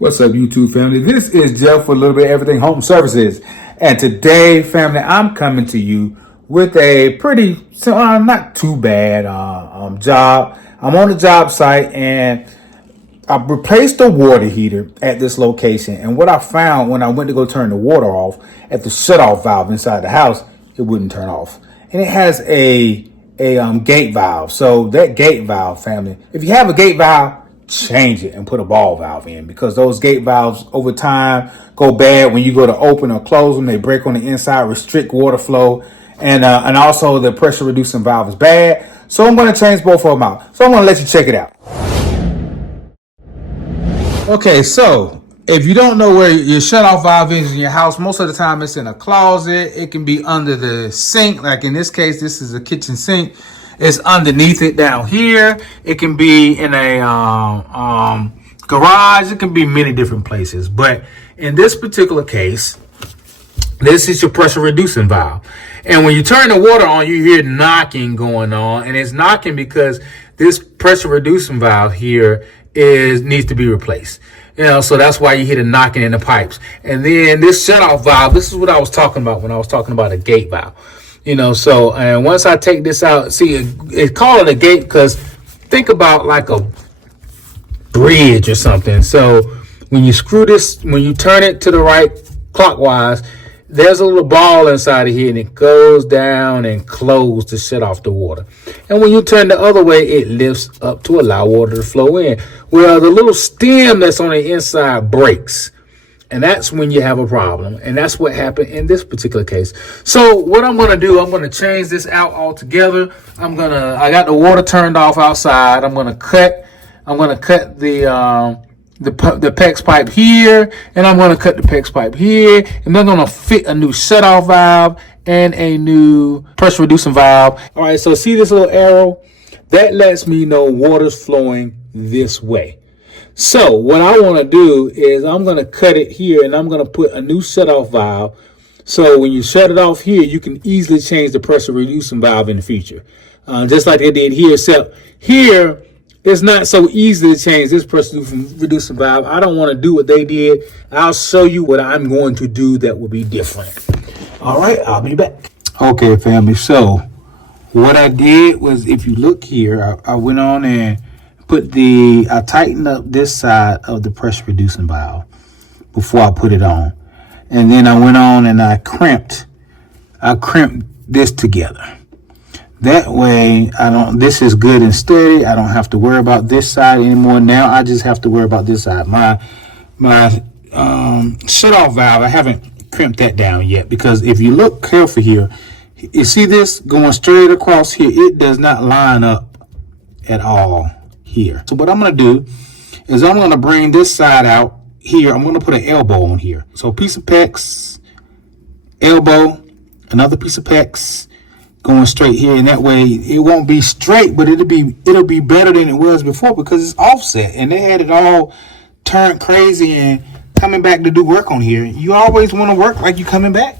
What's up, YouTube family? This is Jeff with a little bit of everything home services. And today, family, I'm coming to you with a pretty, not too bad job. I'm on the job site and I replaced the water heater at this location. And what I found when I went to go turn the water off at the shutoff valve inside the house, it wouldn't turn off. And it has a gate valve. So that gate valve, family, if you have a gate valve, change it and put a ball valve in, because those gate valves over time go bad when you go to open or close them. They break on the inside, restrict water flow, and also the pressure reducing valve is bad. So I'm going to change both of them out. So I'm going to let you check it out. Okay, so if you don't know where your shutoff valve is in your house, most of the time it's in a closet. It can be under the sink. Like in this case, this is a kitchen sink. It's underneath it down here. It can be in a garage. It can be many different places. But in this particular case, this is your pressure reducing valve. And when you turn the water on, you hear knocking going on. And it's knocking because this pressure reducing valve here needs to be replaced. So that's why you hear the knocking in the pipes. And then this shutoff valve, this is what I was talking about when I was talking about a gate valve. So and once I take this out, see, it's called a gate because think about like a bridge or something. So when you screw this, when you turn it to the right clockwise, there's a little ball inside of here and it goes down and closes to shut off the water. And when you turn the other way, it lifts up to allow water to flow in. Well, the little stem that's on the inside breaks. And that's when you have a problem. And that's what happened in this particular case. So what I'm going to do, I'm going to change this out altogether. I got the water turned off outside. I'm going to cut the PEX pipe here, and I'm going to cut the PEX pipe here, and they're going to fit a new shutoff valve and a new pressure reducing valve. All right, so see this little arrow? That lets me know water's flowing this way. So what I want to do is I'm going to cut it here, and I'm going to put a new shutoff valve. So when you shut it off here, you can easily change the pressure reducing valve in the future, just like they did here. Except here, it's not so easy to change this pressure reducing valve. I don't want to do what they did. I'll show you what I'm going to do that will be different. All right, I'll be back. Okay, family. So what I did was, if you look here, I went on and I tightened up this side of the pressure reducing valve before I put it on. And then I went on and I crimped this together. That way, this is good and steady. I don't have to worry about this side anymore. Now I just have to worry about this side. My shutoff valve, I haven't crimped that down yet, because if you look careful here, you see this going straight across here. It does not line up at all here. So what I'm going to do is I'm going to bring this side out here. I'm going to put an elbow on here. So a piece of PEX, elbow, another piece of PEX, going straight here, and that way it won't be straight, but it'll be better than it was before, because it's offset, and they had it all turned crazy and coming back to do work on here. You always want to work like you're coming back.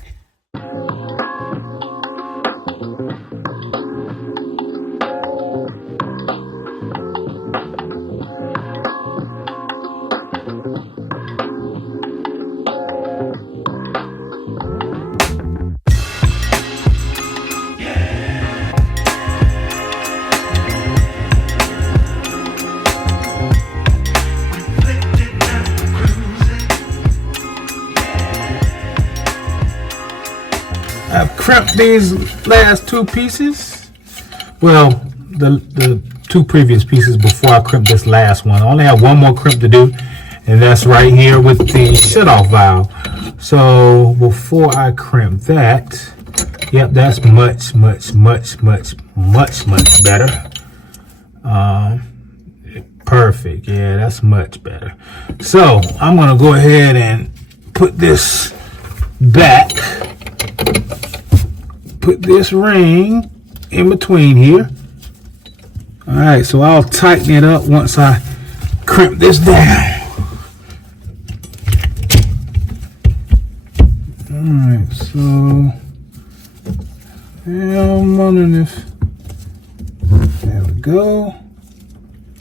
I've crimped these last two pieces. Well, the two previous pieces before I crimped this last one. I only have one more crimp to do, and that's right here with the shutoff valve. So before I crimp that, yep, that's much better. Perfect. Yeah, that's much better. So I'm gonna go ahead and put this back. Put this ring in between here. All right, so I'll tighten it up once I crimp this down. All right, so yeah, I'm wondering if, there we go.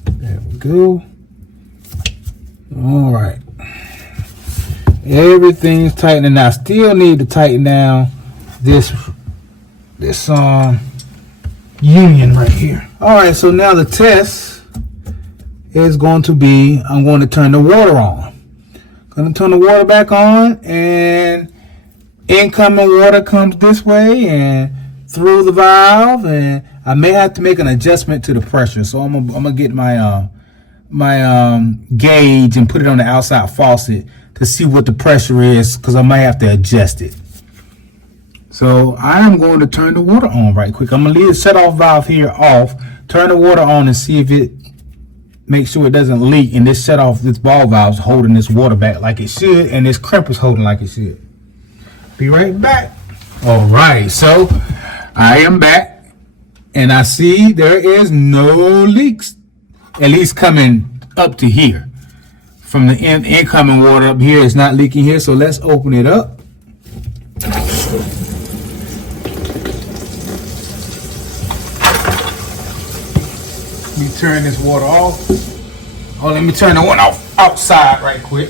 There we go. All right. Everything's tightening. I still need to tighten down this union right here. All right, so now the test is going to be, I'm going to turn the water on. Going to turn the water back on, and incoming water comes this way and through the valve, and I may have to make an adjustment to the pressure. So I'm gonna get my gauge and put it on the outside faucet to see what the pressure is, because I might have to adjust it. So I am going to turn the water on right quick. I'm gonna leave the set off valve here off, turn the water on and see if it, make sure it doesn't leak, and this ball valve is holding this water back like it should, and this crimp is holding like it should. Be right back. All right, so I am back, and I see there is no leaks, at least coming up to here. From the incoming water up here, it's not leaking here, so let's open it up. Let me turn this water off. Oh, let me turn the one off outside right quick.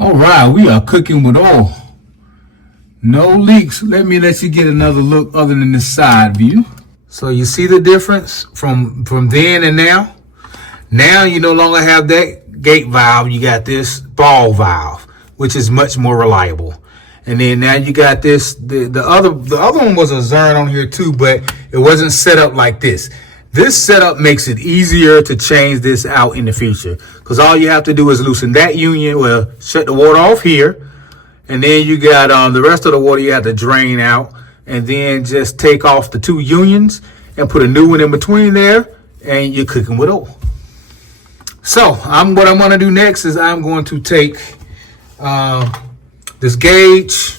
All right, we are cooking with oil. No leaks. Let me let you get another look other than this side view. So you see the difference from then and now? Now you no longer have that gate valve. You got this ball valve, which is much more reliable. And then now you got this. The other one was a Zern on here too, but it wasn't set up like this. This setup makes it easier to change this out in the future, because all you have to do is loosen that union. Well, shut the water off here, and then you got the rest of the water you have to drain out, and then just take off the two unions and put a new one in between there, and you're cooking with oil. So what I'm going to do next is I'm going to take this gauge,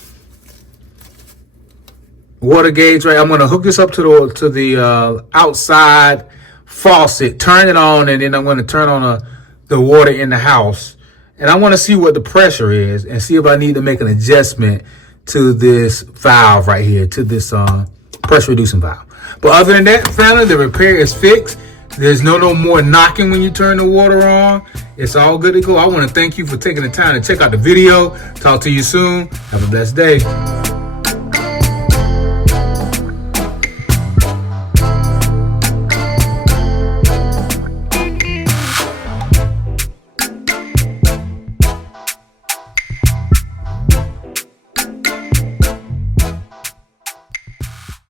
water gauge, right? I'm going to hook this up to the outside faucet, turn it on, and then I'm going to turn on the water in the house, and I want to see what the pressure is and see if I need to make an adjustment to this valve right here, to this pressure reducing valve. But other than that, family, the repair is fixed. There's no more knocking when you turn the water on. It's all good to go. I want to thank you for taking the time to check out the video. Talk to you soon. Have a blessed day.